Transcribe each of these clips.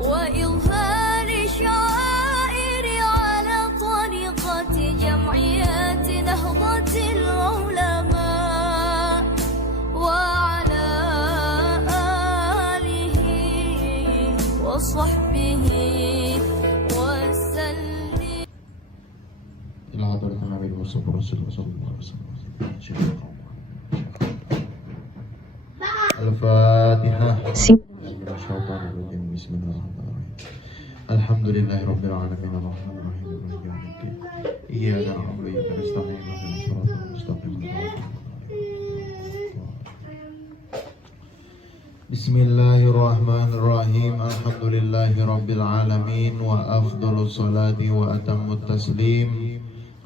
وإظهار شعائر على طريقة جمعيات نهضة العلماء وعلى آله وصحبه وسلم. إلى حضرة النبي المصطفى رسول الله صلى الله عليه وسلم. الفاتحة. بسم الله الرحمن الرحيم. الحمد لله رب العالمين الرحمن الرحيم مالك يوم الدين. إياك نعبد وإياك نستعين اهدنا الصراط المستقيم. بسم الله الرحمن الرحيم. الحمد لله رب العالمين وأفضل الصلاة وأتم التسليم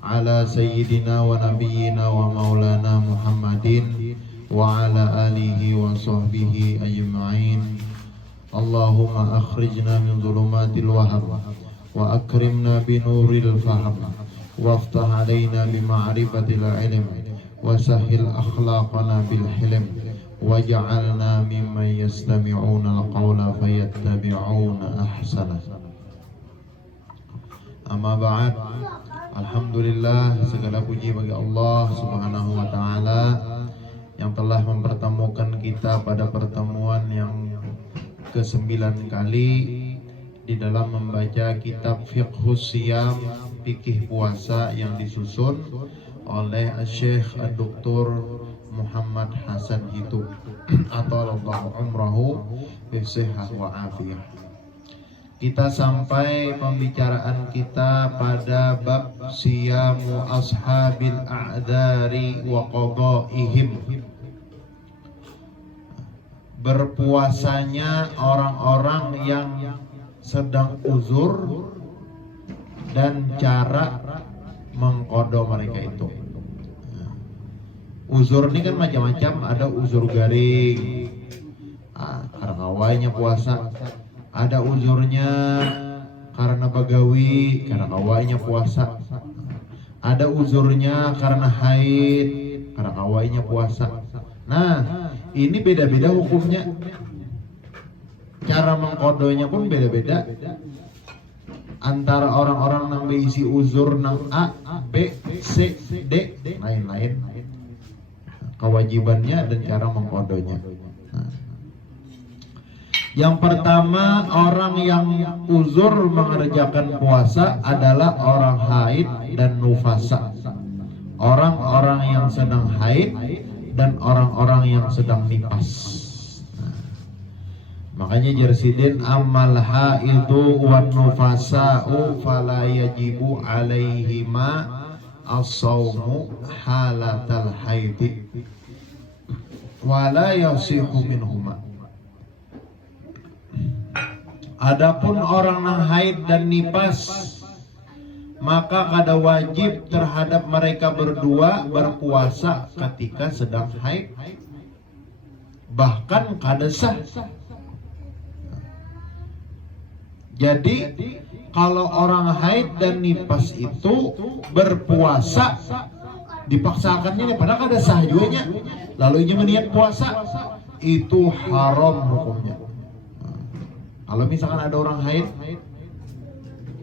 على سيدنا ونبينا ومولانا محمد وعلى آله وصحبه أجمعين. اللهم أخرجنا من ظلمات الوهم وأكرمنا بنور الفهم وافتح علينا بمعرفة العلم وسهل أخلاقنا بالحلم واجعلنا ممن يستمعون القول فيتبعون أحسنه. Amma ba'd. Alhamdulillah, segala puji bagi Allah Subhanahu wa taala yang telah mempertemukan kita pada pertemuan yang ke-9 kali di dalam membaca kitab Fiqhus Siyam, fikih puasa yang disusun oleh Syekh Dr. Muhammad Hasan Hitub atau umrahu bi shihhah wa afiyah. Kita sampai pembicaraan kita pada bab siyamu ashabil a'dzari wa qadaihim. Berpuasanya orang-orang yang sedang uzur dan cara mengqada mereka itu. Uzur ini kan macam-macam, ada uzur garing, karena awalnya puasa. Ada uzurnya karena bagawi, karena awalnya puasa. Ada uzurnya karena haid, karena awalnya puasa. Nah, ini beda-beda hukumnya. Cara mengkodonya pun beda-beda. Antara orang-orang yang berisi uzur nang A, B, C, D, lain-lain. Kewajibannya dan cara mengkodonya. Yang pertama, orang yang uzur mengerjakan puasa adalah orang haid dan nufasa. Orang-orang yang sedang haid dan orang-orang yang sedang nifas. Makanya jarsidin amal haidu wan nufasa'u fala yajibu alaihima as-sawmu halatal haidi wala yasihu minhuma. Adapun orang yang haid dan nifas, maka kada wajib terhadap mereka berdua berpuasa ketika sedang haid, bahkan kada sah. Jadi kalau orang haid dan nifas itu berpuasa, dipaksakannya padahal kada sah juga, lalu ia meniat puasa, itu haram hukumnya. Kalau misalkan ada orang haid,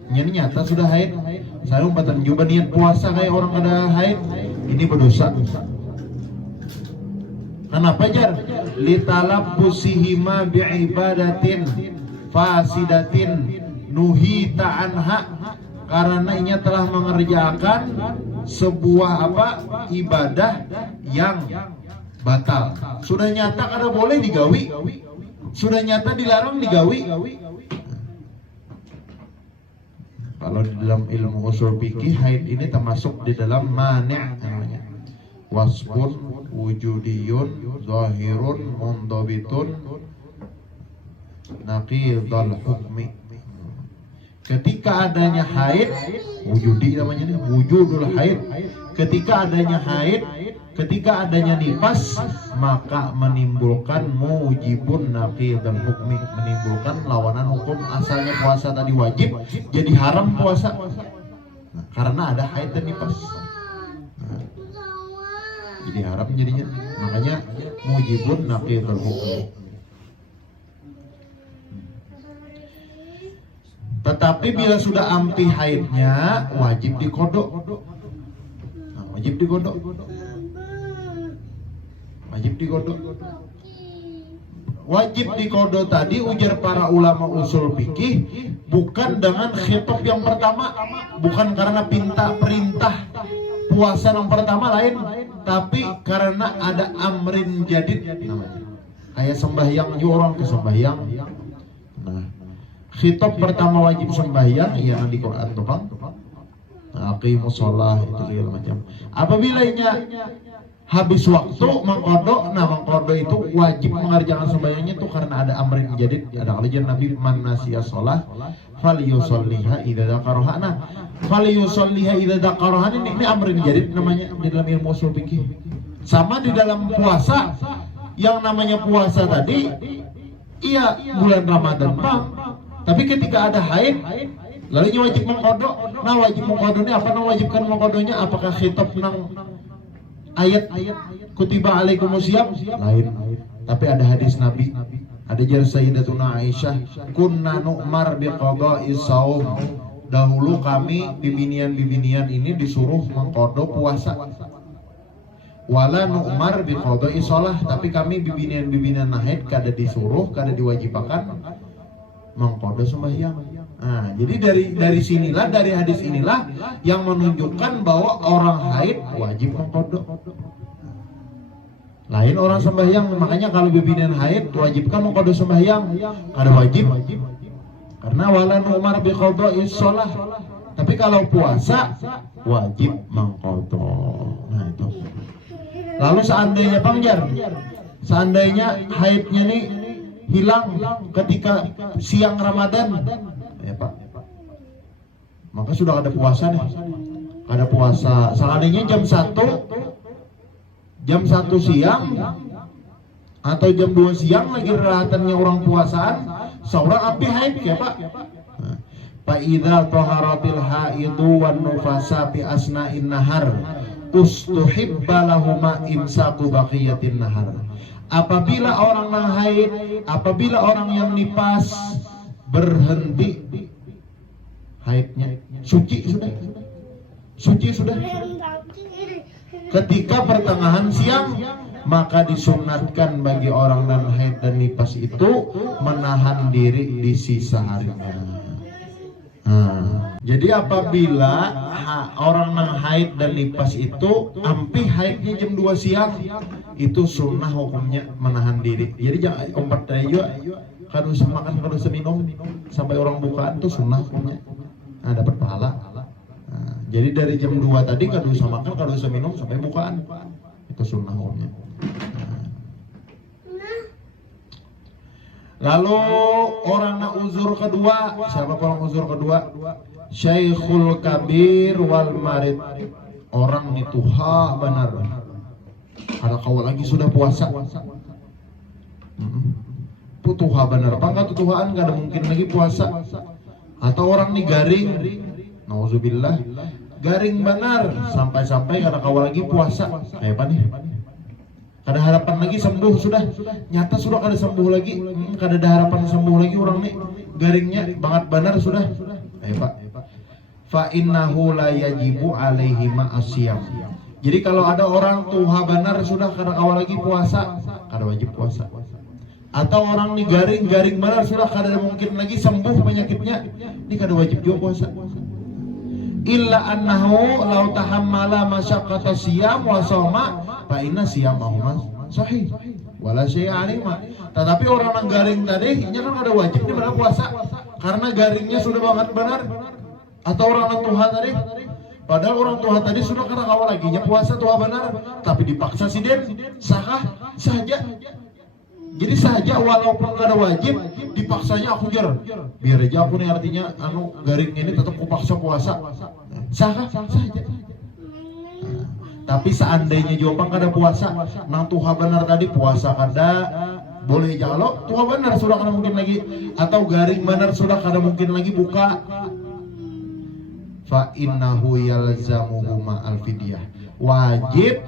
nyata sudah haid, saya umpatan juga niat puasa kayak orang ada haid, ini berdosa. Kenapa jar? Litalabbusihima biibadatin fasidatin nuhita anha, karena ia telah mengerjakan sebuah ibadah yang batal. Sudah nyata kada boleh digawi, sudah nyata dilarang digawi. Kalau di dalam ilmu usul fikih, haid ini termasuk di dalam mani' namanya. Wasbun wujudiyun zahirun mundabitun naqidul hukmi. Ketika adanya haid, wujudi namanya ini, wujudul haid. Ketika adanya haid, ketika adanya nifas, maka menimbulkan mujibun naqidul hukmi, menimbulkan lawanan hukum. Asalnya puasa tadi wajib, jadi haram puasa. Nah, karena ada haid dan nifas. Nah, jadi haram jadinya. Makanya mujibun naqidul hukmi. Tetapi bila sudah ampi haidnya wajib dikodok. Nah, wajib dikodok. Wajib dikodok. Wajib dikodok tadi ujar para ulama usul fikih bukan dengan khitab yang pertama, bukan karena perintah puasa yang pertama lain, tapi karena ada amrin jadid namanya. Kayak sembahyang orang ke sembahyang. Nah, khitab pertama wajib sembahyang yang di Quran tuh Bang. Aqimus shalah itu segala macam. Apabila habis waktu mengkodok, nah mengkodok itu wajib mengerjakan sembahyangnya itu karena ada amrin jadid. Ada kalian Nabi man nasiya shalah falyusalliha idza dzakaraha. Nah, falyusalliha idza dzakaraha ini amrin jadid namanya di dalam ilmu usul fikih. Sama di dalam puasa, yang namanya puasa tadi iya bulan Ramadan Bang. Tapi ketika ada haid lalu wajib mengkodok. Nah, wajib mengkodoknya apa? Nah, wajibkan mengkodoknya apakah khitab nang ayat kutiba alaikumusiyam lain, tapi ada hadis Nabi, ada jar Sayyidatuna Aisyah, kunna nu'mar biqada'i shaum, dahulu kami bibinian-bibinian ini disuruh mengkodok puasa, wala nu'mar biqada'i shalah, tapi kami bibinian-bibinian haid kada disuruh, kada diwajibkan mengkodok sembahyang. Nah, jadi dari sinilah, dari hadis inilah yang menunjukkan bahwa orang haid wajib mengkodok. Lain orang sembahyang, makanya kalau bibinian haid wajibkan mengkodok sembahyang, kada wajib. Karena wala nu'mar biqada'is shalah. Tapi kalau puasa wajib mengkodok. Nah, itu. Lalu seandainya Pangjar, seandainya haidnya nih hilang ketika siang Ramadan, ya Pak, maka sudah ada puasa nih, ada puasa. Seandainya jam 1 siang atau jam 2 siang lagi rahatannya orang puasaan, seorang api haid ya Pak. Fa idza taharatil haidu wan nufasa fi asna'in nahar ustuhibba lahuma imsaku baqiyatin nahar. Apabila orang yang haid, apabila orang yang nipas berhenti haidnya, suci sudah ketika pertengahan siang, maka disunatkan bagi orang yang haid dan nipas itu menahan diri di sisa harinya. Jadi apabila orang yang haid dan nipas itu ampi haidnya jam 2 siang, itu sunnah hukumnya menahan diri. Jadi jangan umpat aja kada usah makan, kada usah minum sampai orang bukaan, itu sunnah hukumnya. Nah, dapat pahala. Nah, jadi dari jam 2 tadi kada usah makan, kada usah minum sampai bukaan, itu sunnah hukumnya. Lalu orang nak uzur kedua, siapa orang uzur kedua? Syekhul kabir wal marid, orang itu benar. Ada kawal lagi sudah puasa. Tutuha benar, apa tutuhaan gak ada mungkin lagi puasa. Atau orang nih garing, nauzubillah, garing benar sampai-sampai ada kawal lagi puasa. Kayak apa nih? Kada harapan lagi sembuh sudah, nyata sudah kada sembuh lagi, kada ada harapan sembuh lagi orang nih, garingnya banget benar sudah. Pak, fa innahu la yajibu alaihi ma'asyam. Jadi kalau ada orang tuha benar sudah kada awal lagi puasa, kada wajib puasa. Atau orang nih garing benar sudah kada mungkin lagi sembuh penyakitnya, ini kada wajib juga puasa. Illa annahu law tahammala masyaqqata siyam wa shoma fa inna siyamahu sahih wala syai'a alima. Tetapi orang yang garing tadi nya kan kada wajib dia benar puasa karena garingnya sudah banget benar. Atau orang yang tuha tadi, padahal orang tuha tadi sudah kada kawal lagi nya puasa tuha benar, tapi dipaksa si den sah saja. Jadi saja walaupun kada wajib, dipaksanya aku biar aja aku nih, artinya garing ini tetap aku paksa puasa. Saja. Tapi seandainya jawaban kada puasa, nang tuha benar tadi puasa kada boleh jalo, tuha benar sudah kada mungkin lagi, atau garing benar sudah kada mungkin lagi buka. Fa innahu yalzamuhu ma'al fidyah. Wajib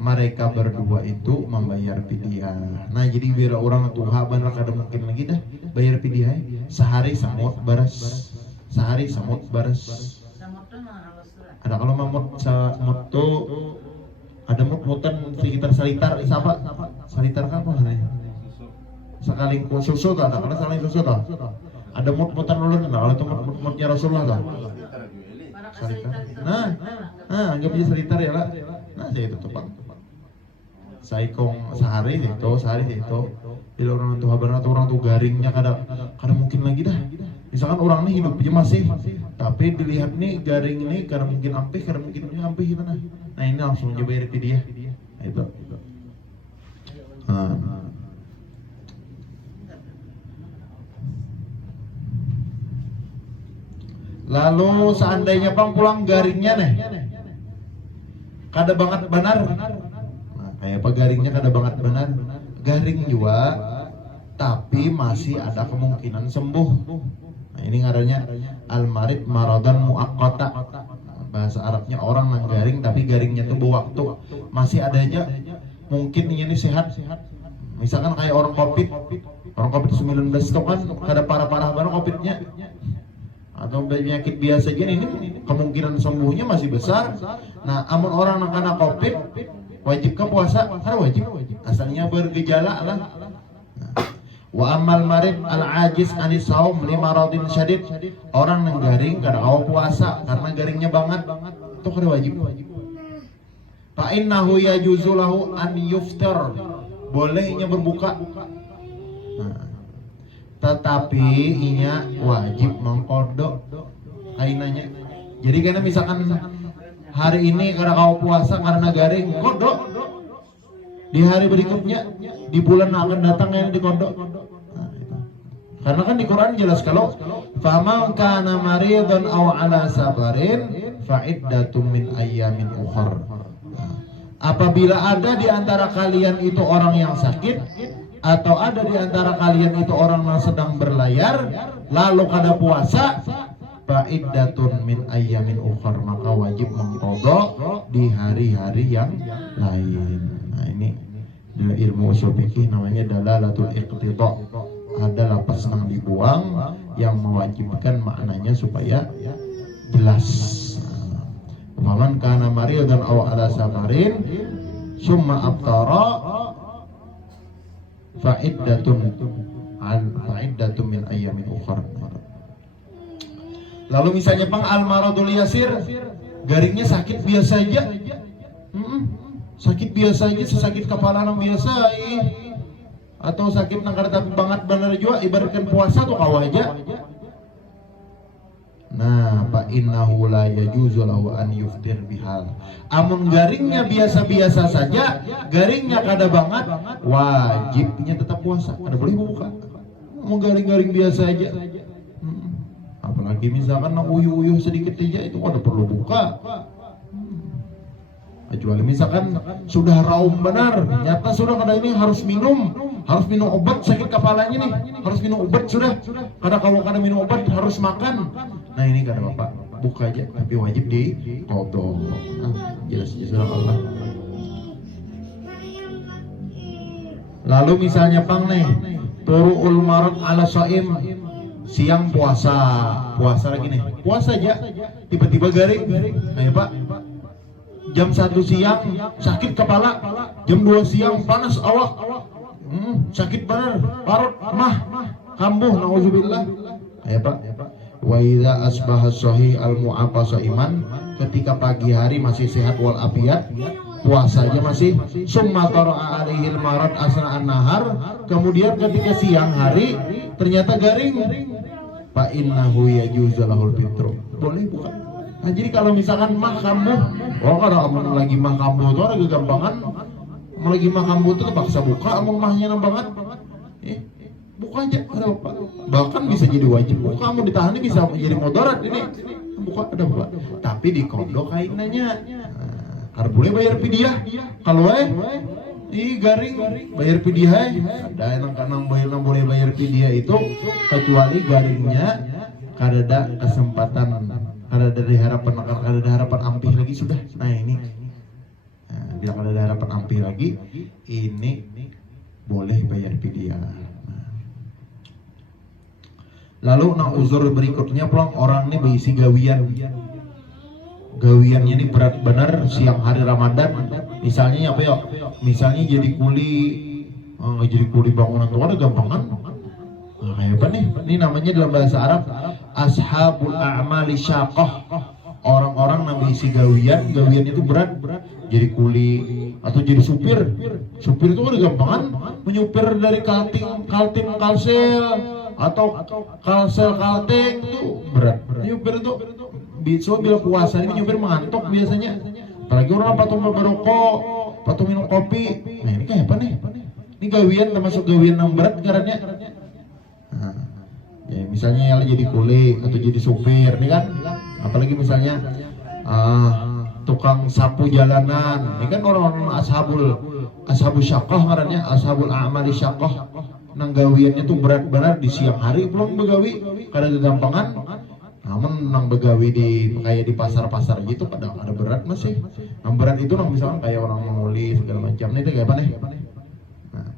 mereka berdua itu membayar fidyah. Nah, jadi biar orang tuha benar kada mungkin lagi dah bayar fidyah sehari samut baras. sehari samut bares. Ada kalau mamut samut tuh ada mut-mutan sekitar salitar siapa? Salitar kan apa namanya? Sekali susu tuh ada, kalau saling susu tuh. Ada mut-mutan ulun, nah kalau itu mut-mutnya Rasulullah tuh. Salitar. Nah, anggap aja salitar ya lah. Nah, saya itu tepat. Saya kong sehari itu. Bila orang tuh habaran atau orang tuh garingnya kada mungkin lagi dah. Misalkan orang ini hidupnya masih, tapi dilihat nih garing ini kada mungkin ampih gimana? Nah ini langsung aja bayar ke dia. Nah, itu. Lalu seandainya bang pulang garingnya nih, kada banget benar. Nah, kayak apa garingnya kada banget benar? Garing juga, tapi masih ada kemungkinan sembuh. Nah, ini ngarannya al-marid maradan muaqqata. Bahasa Arabnya orang yang garing tapi garingnya tuh berwaktu. Masih ada aja mungkin ini sehat. Misalkan kayak orang COVID 19 itu kan kada parah-parah banget COVIDnya. Atau penyakit biasa aja ini kemungkinan sembuhnya masih besar. Nah, amun orang yang kena COVID wajib ke puasa? Karena wajib. Asalnya bergejala lah. Wa amal marid al-ajiz anis saum li maradin syadid. Orang yang garing kada mau puasa karena garingnya banget, itu kada wajib. Fa innahu yajuzu lahu an yuftar. Bolehnya berbuka. Nah, tetapi inya wajib mengkodok ainanya. Jadi karena misalkan hari ini kada kau puasa karena garing, kodok. Di hari berikutnya, di bulan akan datang yang dikodok. Nah, karena kan di Quran jelas kalau faman kana maridan aw ala safarin fa iddatum min ayyamin ukhra. Apabila ada di antara kalian itu orang yang sakit atau ada di antara kalian itu orang yang sedang berlayar lalu kada puasa, fa iddatun min ayyamin ukhra, maka wajib mengqadha di hari-hari yang lain. Nah, ini dalam ilmu usul fikih namanya dalalatul iqtida. Ada lapas yang dibuang yang mewajibkan maknanya supaya jelas. Faman kana maridan aw ala safarin summa aftara fa iddatun min ayyamin ukhra. Lalu misalnya pang al-maradul yasir, garingnya sakit biasa aja. Sakit biasa aja, sesakit kepala yang biasa atau sakit nang kada tapi banget bener juga, ibaratkan puasa tuh kau aja. Nah, fa innahu la yajuzu lahu an yuftir bihal. Amun garingnya biasa-biasa saja, garingnya kada banget, wajibnya tetap puasa, kada boleh buka. Mau garing-garing biasa aja. Apalagi misalkan nang uyuh-uyuh sedikit aja itu kada perlu buka. Kecuali misalkan sudah raum benar, nyata sudah kada ini harus minum obat sakit kepalanya nih, harus minum obat sudah. Kada kalau kada minum obat harus makan. Nah ini kada apa, buka aja, tapi wajib di qadha. Jelas Allah. Lalu misalnya pang nih, turuul marad ala shaim, siang puasa lagi nih, puasa aja, tiba-tiba garing, ayo Pak. Jam 1 siang sakit kepala, jam 2 siang panas awak, sakit benar, parut, kambuh, nauzubillah. Ya Pak. Wa idza asbaha sahih al mu'afasa iman, ketika pagi hari masih sehat wal afiat, puasanya masih summa qara'a alaihi al marad asna an-nahar, kemudian ketika siang hari ternyata garing, fa innahu yajuzu lahul fitru. Boleh bukan? Nah, jadi kalau misalkan kambuh, kalau lagi kambuh itu ada kegampangan, lagi kambuh itu terpaksa buka, mahnya nambangan, buka aja, ada apa? Bahkan bisa jadi wajib buka, mau ditahan bisa jadi mudarat ini, buka ada buka. Tapi di kondo kainannya, karena boleh bayar fidyah, kalau garing bayar fidyah, ada yang boleh bayar fidyah itu kecuali garingnya kada ada kesempatan. Kada ada harapan ampih lagi sudah. Nah ini, bila kada ada harapan ampih lagi, ini boleh bayar fidyah. Lalu uzur berikutnya pulang orang ini berisi gawian. Gawiannya ini berat benar siang hari Ramadan. Misalnya apa ya? Misalnya jadi kuli bangunan tuh ada gampangan. Nah, kayak apa nih? Ini namanya dalam bahasa Arab ashabul a'mali syaqah. Orang-orang yang berisi gawian itu berat. Jadi kuli atau jadi supir. Supir itu ada gampangan menyupir dari kaltim kalsel atau kalsel kalteng itu berat. Nyupir itu so bila puasa ini nyupir mengantuk biasanya. Apalagi orang patung berokok, patung minum kopi. Nah ini kayak apa nih? Ini gawian termasuk gawian yang berat karena nah, ya misalnya yang jadi kuli atau jadi supir nih kan. Apalagi misalnya tukang sapu jalanan. Ini kan orang-orang ashabul syaqah ngarannya, ashabul a'mali syaqah. Nang gawiannya tuh berat benar di siang hari pulang begawi karena kegampangan. Namun nang begawi kayak di pasar-pasar gitu kadang ada berat masih. Nang berat itu nang misalkan kayak orang menguli segala macam. Ini kayak apa nih? Nah.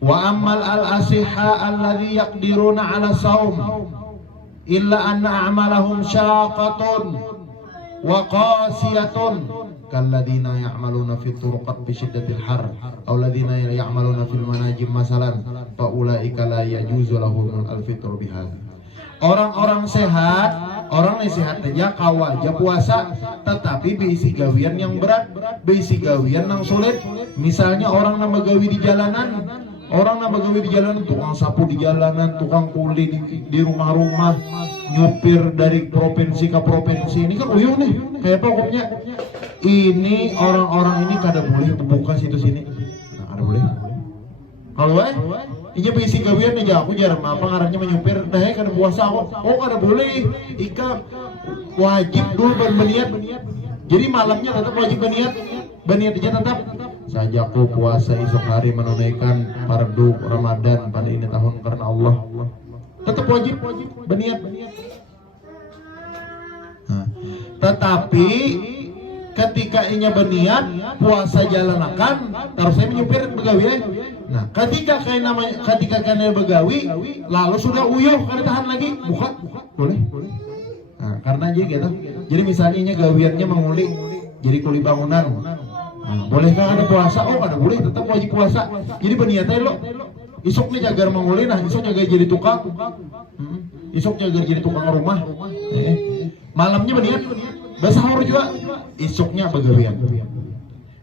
Wa ammal al-asihha alladhi yaqdiruna 'ala saum illa anna a'malahum syaqatun wa qasiyatun kalladina ya'maluna fi turuqat bi shiddatil har aw ladina ya'maluna fil manajim masalan fa ulaika la yajuzu lahum al-fitr bihadza. Orang-orang sehat, orang yang sehat aja kawaja puasa, tetapi berisi gawian yang berat, berisi gawian yang sulit. Misalnya orang yang begawi di jalanan, tukang sapu di jalanan, tukang kuli di rumah-rumah, nyupir dari provinsi ke provinsi. Ini kan uyuh nih, kayak apa hukumnya? Ini orang-orang ini kada boleh buka situ sini. Nah, kada boleh. Kalau ini berisi gawian aja aku jarang apa ngarannya menyupir dah kada puasa kok. Oh kada boleh. Ika wajib dulu berniat. Jadi malamnya tetap wajib berniat. Berniat aja tetap. Sajaku puasa esok hari menunaikan fardu Ramadan pada ini tahun karena Allah. Tetap wajib berniat. Nah, tetapi ketika inya berniat puasa jalanakan terus saya menyupir begawi. Nah, ketika kena begawi lalu sudah uyuh kada tahan lagi buka boleh. Nah, karena aja gitu. Jadi misalnya inya gawiannya menguli jadi kuli bangunan. Nah, bolehkah ada puasa? Oh, kada boleh, tetap wajib puasa. Jadi berniatnya lo isok nih jagar menguli, nah isok jaga jadi tukang. Isok jaga jadi tukang rumah. Malamnya berniat bersahur juga, isoknya begawian.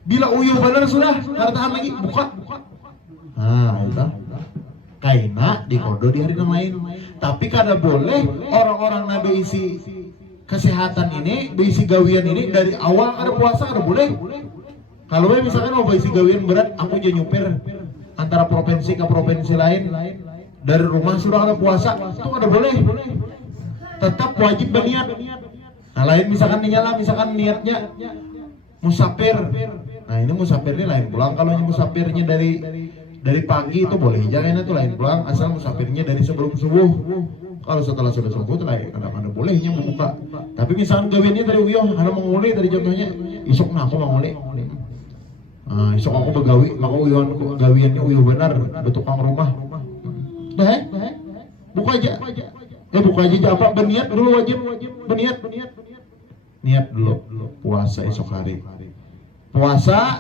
Bila uyuh benar sudah, kada tahan lagi, buka. Nah, itu kaina dikodo di hari yang lain. Tapi kada boleh orang-orang nabi isi kesehatan ini, berisi gawian ini dari awal kada puasa kada boleh. Kalau misalkan mau berisi gawian berat, aku jadi nyupir antara provinsi ke provinsi lain dari rumah sudah ada puasa, itu kada boleh. Tetap wajib berniat. Nah lain misalkan niatnya musafir. Nah ini musafir ini lain pulang. Kalau musafirnya dari pagi itu boleh, jangan itu lain pulang. Asal musafirnya dari sebelum subuh. Kalau setelah sudah subuh itu lain, ada bolehnya membuka. Tapi misalkan gawiannya dari uyuh, ada menguli dari contohnya, isok aku menguli. Nah, isok aku begawi, maka gawiannya uyuh benar, betukang rumah. Dah, buka aja. Buka aja apa? Berniat dulu wajib berniat. Niat dulu puasa esok hari. Puasa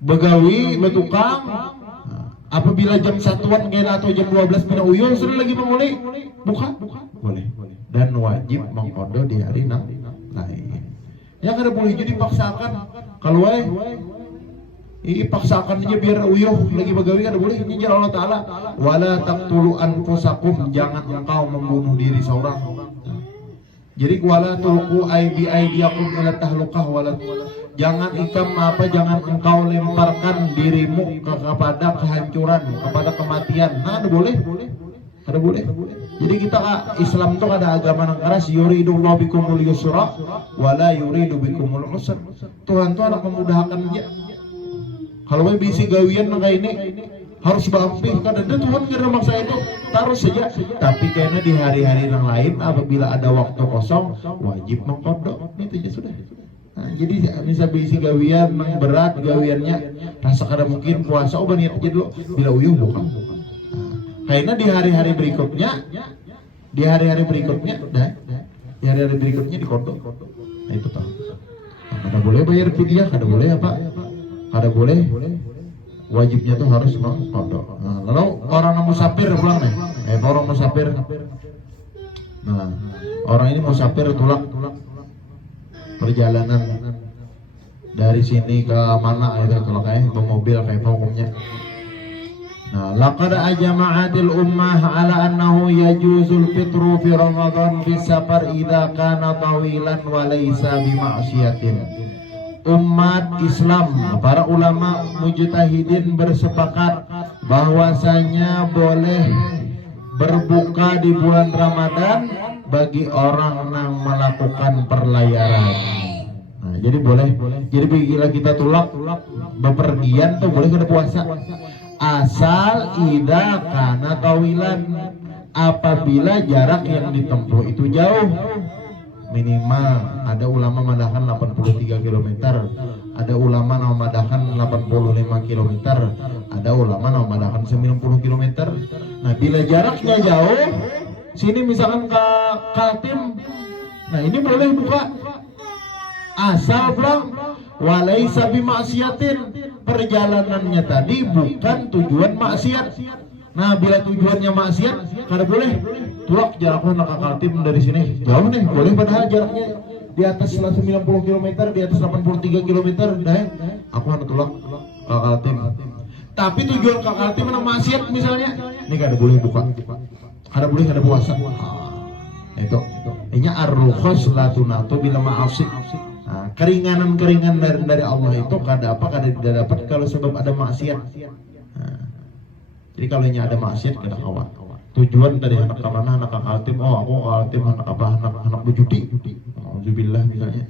begawi betukang. Apabila jam 1-an kena atau jam 12 pina uyuh sudah lagi menguli, buka boleh. Dan wajib mengkodo di hari lain. Ya kada boleh jadi paksakan. Kalau paksakan aja biar uyuh lagi begawi kada boleh. Ini jar Allah Taala, wala taqtulu anfusakum, jangan engkau membunuh diri seorang. Jadi wala tulqu aydiyakum ila tahlukah, wala jangan engkau lemparkan dirimu kepada kehancuran, kepada kematian. Nah, ada boleh. Jadi kita Islam itu ada agama yang keras, yuridullahu bikumul yusra wala yuridu bikumul usra. Tuhan tuh anak memudahkan aja. Kalau bisi gawian kayak ini harus bampih kan ada Tuhan kira maksa itu taruh saja. Tapi karena di hari-hari yang lain apabila ada waktu kosong wajib mengkodok itu aja sudah. Nah, jadi bisa bisi gawian yang berat gawiannya rasa kada mungkin puasa niat aja dulu bila uyuh bukan. Nah, karena di hari-hari berikutnya Di hari-hari berikutnya, di hari-hari berikutnya dikodok. Nah itu Pak. Nah, kada boleh bayar fidyah, kada boleh apa? Kada boleh. Wajibnya tuh harus kodok. Nah, lalu orang musafir pulang nih. Orang musafir. Nah, orang ini musafir tulak perjalanan dari sini ke mana itu kalau kayak mobil kayak hukumnya. Nah, laqad ajma'atil ummah ala annahu yajuzul fitru fi Ramadan fi safar idza kana tawilan wa laysa bi ma'siyatin. Umat Islam, para ulama mujtahidin bersepakat bahwasanya boleh berbuka di bulan Ramadan bagi orang yang melakukan perlayaran. Nah, jadi boleh. Jadi bila kita tulak bepergian tuh boleh kada puasa. Asal ida kana tawilan, apabila jarak yang ditempuh itu jauh, minimal ada ulama mengatakan 83 km, ada ulama mengatakan 85 km, ada ulama mengatakan 90 km. Nah, bila jaraknya jauh, sini misalkan ke Kaltim, nah ini boleh buka asal pulang walaisa bimaksiatin, perjalanannya tadi bukan tujuan maksiat. Nah, bila tujuannya maksiat kada boleh. Tulak jaraknya ke Kaltim dari sini jauh nih, boleh padahal jaraknya di atas 90 km, di atas 83 km, dah aku hendak tulak ke Kaltim. Tapi tujuan ke Kaltim mana maksiat misalnya, ini kada boleh buka. Kada boleh, kada puasa. Itu ini ar-rukhas la tunatu bila ma'asi. Nah, keringanan-keringanan dari Allah itu kada dapat kalau sebab ada maksiat. Nah, jadi kalau ini ada maksiat kada kawan. Tujuan dari anak ke mana, anak ke Kaltim, aku ke Kaltim anak apa, anak berjudi. Alhamdulillah misalnya,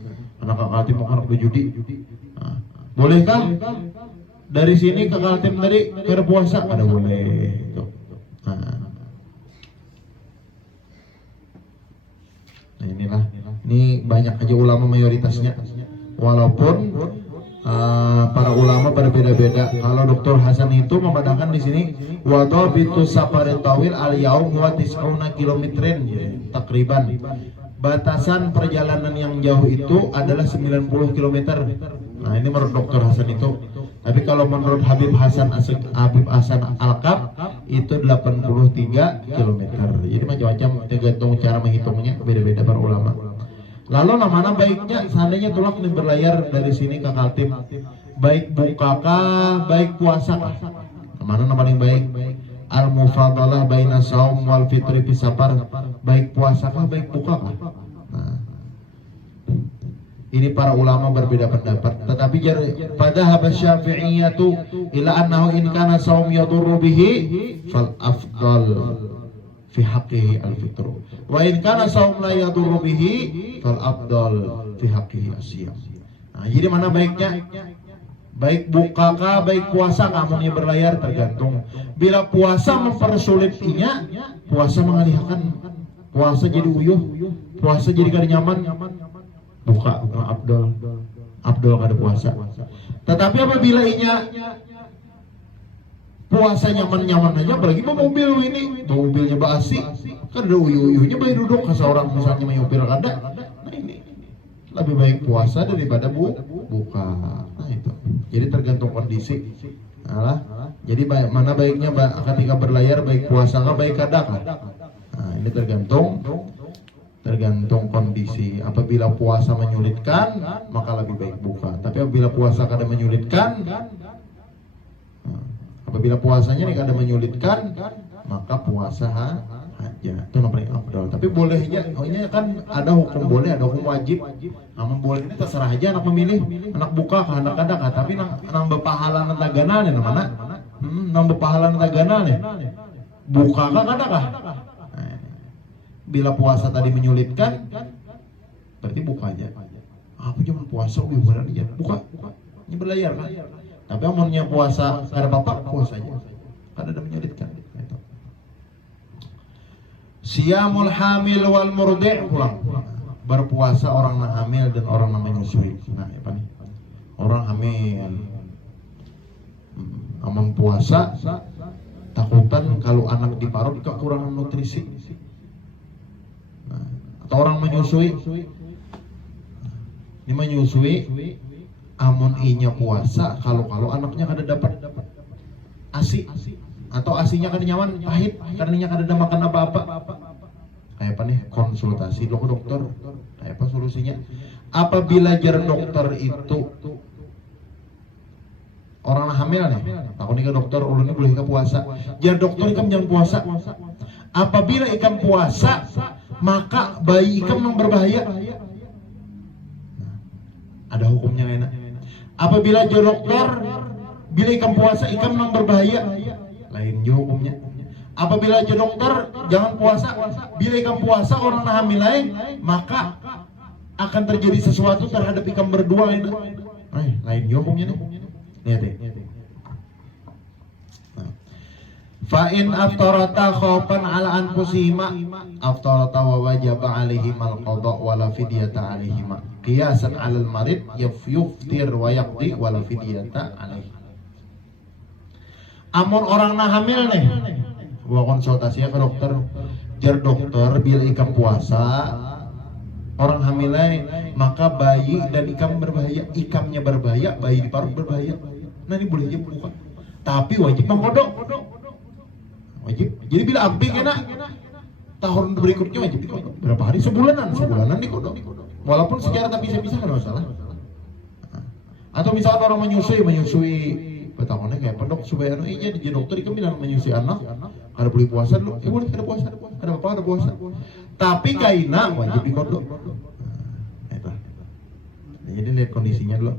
anak ke Kaltim anak berjudi. Nah, bolehkah dari sini ke Kaltim tadi kada puasa? Kada boleh. Nah inilah, ini banyak aja ulama mayoritasnya, walaupun para ulama berbeda-beda. Kalau Dr. Hasan itu memandangkan di sini wadabitu safarin tawil al yaum wa tis'una kilometrin takriban. Batasan perjalanan yang jauh itu adalah 90 km. Nah ini menurut Dr. Hasan itu. Tapi kalau menurut Habib Hasan Al-Kab itu 83 km. Jadi macam-macam tergantung cara menghitungnya, beda-beda para ulama. Lalu mana baiknya seandainya tulak berlayar dari sini ke Kaltim, baik bukakah, baik puasakah? Mana paling baik? Al-mufadalah baina saum wal fitri fi safar, baik puasakah, baik bukakah? Nah, ini para ulama berbeda pendapat. Tetapi pada habas Syafi'iyatu ila annahu in kana saum yadurru bihi fal afdal fi haqqihi al-fitru wa in kana saum la yadurru bihi fal afdal fi haqqihi as-siyam. Nah, jadi mana baiknya? Baik bukakah, baik puasa, kamunya berlayar tergantung. Bila puasa mempersulitnya, puasa mengalihkan, puasa jadi uyuh, puasa jadi kada nyaman, buka Abdul kada puasa. Tetapi apabila inya puasa nyaman-nyaman aja, apalagi bawa mobil ini, bawa mobilnya basi, kan ada uyuh-uyuhnya bayi duduk ke seorang misalnya menyupir kada. Nah ini lebih baik puasa daripada buka. Nah itu. Jadi tergantung kondisi. Jadi mana baiknya ketika berlayar, baik puasa kah, baik kada kah? Nah ini tergantung kondisi. Apabila puasa menyulitkan, maka lebih baik buka. Tapi apabila puasa kada menyulitkan, apabila puasanya kada menyulitkan, maka puasa aja. Itu yang paling afdal. Tapi bolehnya, ini kan ada hukum boleh, ada hukum wajib. Namun boleh ini terserah aja anak memilih, anak buka kah, anak kada kah. Tapi nang bepahala natagana nih mana? Nang bepahala natagana nih. Buka kah, kada kah? Bila puasa tadi menyulitkan, berarti buka aja. Aku cuma puasa lebih berat aja. Buka. Ini berlayar kan. Tapi amunnya puasa kada apa-apa, puasa aja. Kada ada menyulitkan. Siyamul hamil wal murdi' pulang. Berpuasa orang yang hamil dan orang yang menyusui. Nah, apa nih? Orang hamil. Amun puasa takutan kalau anak diparut kekurangan nutrisi. atau orang menyusui. Ini menyusui, amun inya puasa, kalau anaknya kada dapat ASI atau ASInya kada nyaman, pahit, karenanya kada ada makan apa-apa. Kayak apa nih? Konsultasi lo ke dokter. Kayak apa solusinya? Apabila jar dokter itu orang hamil nih, aku nih ke dokter, ulun ini boleh ke puasa. Jar dokter ikam jangan puasa. Apabila ikam puasa, maka bayi ikam yang berbahaya. Ada hukumnya enak. Apabila jar dokter, bila ikam puasa ikam yang berbahaya, lain juga hukumnya. Apabila jar dokter jangan puasa, bila ikam puasa orang hamil lain, maka akan terjadi sesuatu terhadap ikam berdua enak. Lain juga hukumnya nih. Lihat deh. Fa'in aftarata khawfan ala anfusihima aftarata wa wajaba alaihima al-qada wa la fidyata alaihima qiyasan ala al-marid yuftir wa yaqdi wa la fidyata alaihi. Amun orang na hamil nih, gua konsultasinya ke dokter. Jar dokter bila ikam puasa orang hamil lain, maka bayi dan ikam berbahaya. Ikamnya berbahaya, bayi di parut berbahaya. Nah ini boleh aja buka, tapi wajib mengkodok. Wajib. Jadi bila abik enak, tahun berikutnya wajib dikodok. Berapa hari? Sebulanan dikodok. Walaupun secara tak bisa-bisa kan masalah. Atau misalkan orang menyusui petahunnya kayak pendok supaya iya di dokter ikam bilang menyusui anak, kada boleh puasa dulu. Boleh kada puasa, kada apa kada puasa. Tapi kaina wajib dikodok. Itu. Jadi lihat kondisinya dulu.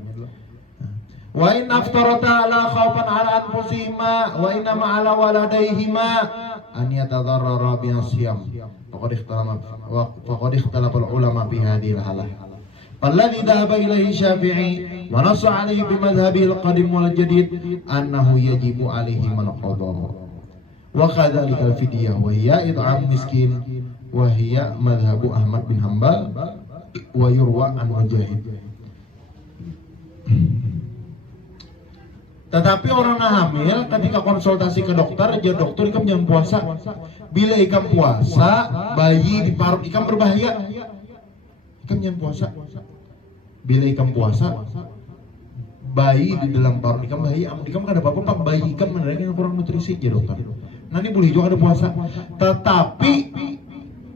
Wa in aftarata ala khawfan ala anfusihima wa inna ma ala waladayhima an yatadarrara bi asyam faqad ikhtalafa al-ulama fi hadhihi al-halah. Alladhi dhahaba ilayhi Syafi'i wa nassa alayhi bi madhhabihi al-qadim wal jadid annahu yajibu alayhim al-qada wa kadhalika al-fidyah wa hiya it'am miskin wa hiya madhhabu Ahmad bin Hanbal wa yurwa an Mujahid. Tetapi orang hamil ketika konsultasi ke dokter, jar dokter ikam jangan puasa. Bila ikam puasa, bayi di parut ikam berbahaya. Ikam jangan puasa. Bila ikam puasa, bayi di dalam parut ikam bahaya. Ikam kada apa-apa, bayi ikam menerima kurang nutrisi, jar dokter. Nah ini boleh juga ada puasa. Tetapi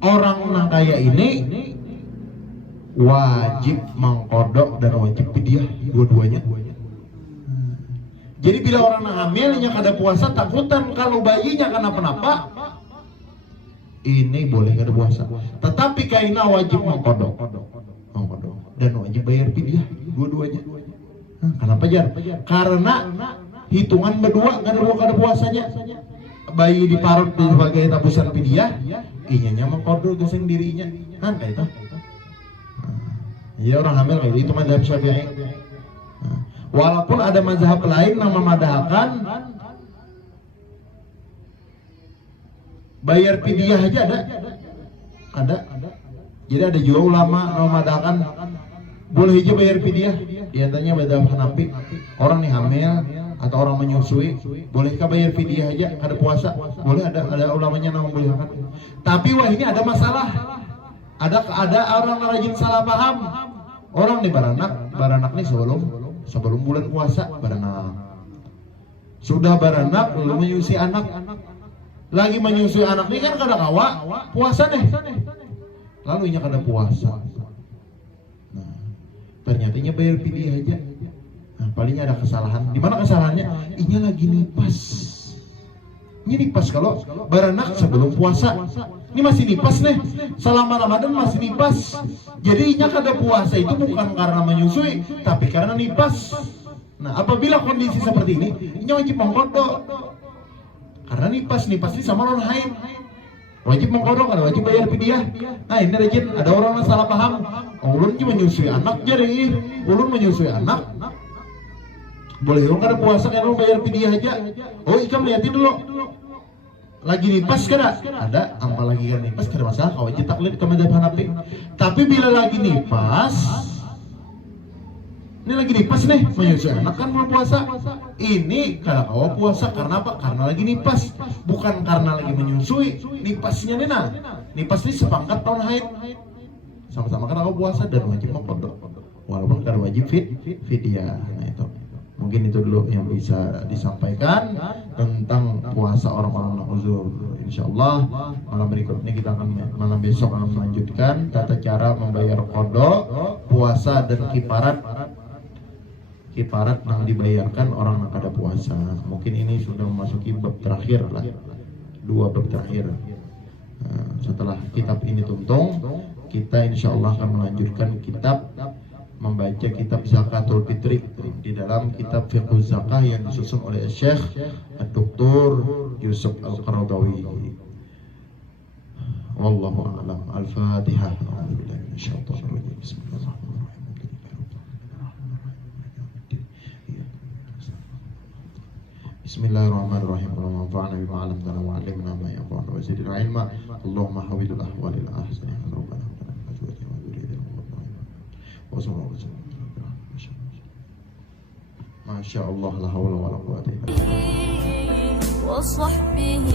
orang yang kaya ini wajib mengkodok dan wajib fidyah dua-duanya. Jadi bila orang hamilnya kada puasa, takutan kalau bayinya kenapa-napa, ini boleh kada puasa. Tetapi kaina wajib mengkodok dan wajib bayar fidyah dua-duanya. Kenapa jar? Karena hitungan berdua kada puasanya. Bayi di parut sebagai tabusan fidyah, inyanya mengkodok ke sendirinya. Kan kayak itu. Ya orang hamil kayak itu mazhab Syafi'i. Walaupun ada mazhab lain yang memadahkan bayar fidyah aja ada. Jadi ada juga ulama yang memadahkan boleh aja bayar fidyah. Di antaranya mazhab Hanafi. Orang nih hamil atau orang menyusui, bolehkah bayar fidyah aja kada puasa? Boleh, ada ulamanya yang membolehkan. Tapi wah ini ada masalah. Ada orang rajin salah paham. Orang nih baranak nih sebelum bulan puasa beranak. Sudah beranak belum menyusui anak. Lagi menyusui anak ini kan kada kawa puasa nih. Lalu inya kada puasa. Nah, ternyata inya bayar fidyah aja. Nah, palingnya ada kesalahan. Di mana kesalahannya? Inya lagi nipas. Ini nipas kalau beranak sebelum puasa. Ini masih nipas nih. Selama Ramadan masih nipas. Jadi inya kada puasa itu bukan karena menyusui, tapi karena nipas. Nah, apabila kondisi seperti ini, inya wajib mengkodok. Karena nipas ini sama orang haid. Wajib mengkodok, ada wajib bayar fidyah. Nah, ini rajin ada orang yang salah paham. Ulun menyusui anak jadi, ulun menyusui anak. Boleh orang kada puasa kan bayar fidyah aja. Oh, ikam lihatin dulu. Lagi nipas kada? Ada, ampal lagi kan nipas kada masalah, kau wajib taklid ke mazhab Hanafi. Tapi bila lagi nipas, ini lagi nipas nih, menyusui anak kan mau puasa. Ini kada kau puasa karena apa? Karena lagi nipas, bukan karena lagi menyusui. Nipasnya nih nah, nipas ini sepangkat tahun haid. Sama-sama kan aku puasa dan wajib qada. Walaupun kan wajib fidyah. Nah itu. Mungkin itu dulu yang bisa disampaikan tentang puasa orang-orang yang uzur. Insyaallah malam berikutnya kita akan malam besok akan melanjutkan tata cara membayar qada, puasa dan kifarat yang dibayarkan orang yang kada puasa. Mungkin ini sudah memasuki bab terakhir lah, 2 bab terakhir. Setelah kitab ini tuntung, kita insyaallah akan melanjutkan kitab membaca kitab Zakatul Fitri di dalam kitab Fiqh Zakah yang disusun oleh Syekh Dr. Yusuf Al-Qaradawi. Wallahu a'lam. Al-Fatihah. Bismillahirrahmanirrahim. Allahumma anfa'na bima 'allamtana wa 'allimna ma yanfa'una wa zidna 'ilma. Allahumma hawwidil ahwali ila ahsani rabbana Masya Allah la hawla wa la quwwata illa billah. وصحبه